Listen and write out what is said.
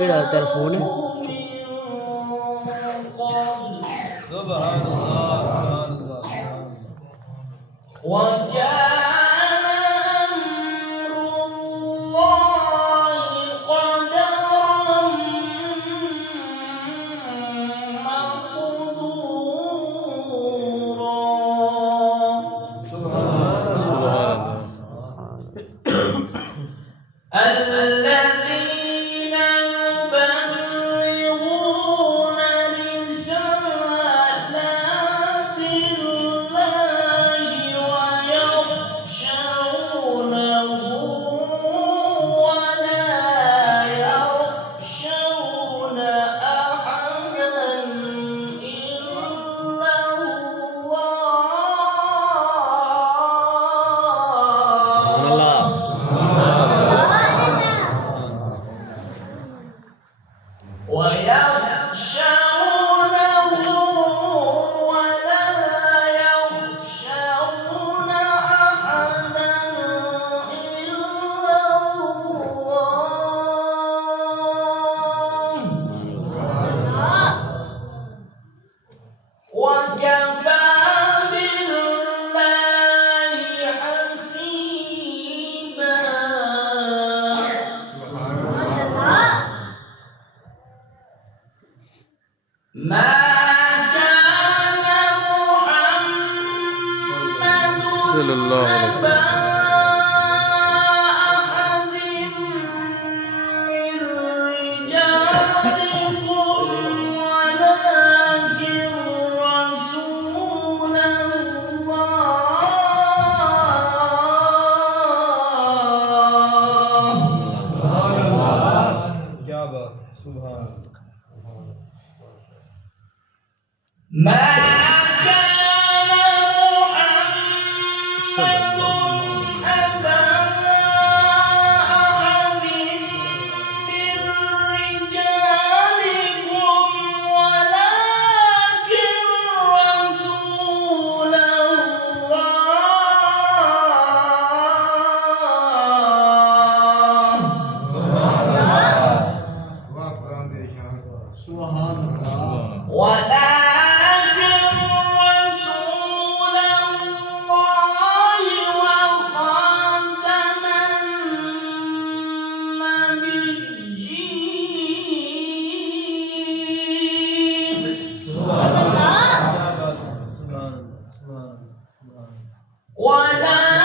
كده تلفونه. سبحان الله سبحان الله سبحان الله. وكان أمر الله قدرا مقدورا. الذين يبلغون رسالات الله ويخشونه ولا يخشون أحدا إلا الله. ويخشونه ولا يخشون أحدا إلا الله. وكفى بالله حسيبا. ما كان محمد صلى الله عليه وسلم أبا أحد من رجالكم ولكن رسول الله. क्या बात है, सुभान अल्लाह. ما كان محمد أبا أحد من رجالكم ولكن رسول الله. ولكن رسول الله وخاتم النبيين. सुभान अल्लाह सुभान अल्लाह सुभान अल्लाह. ولا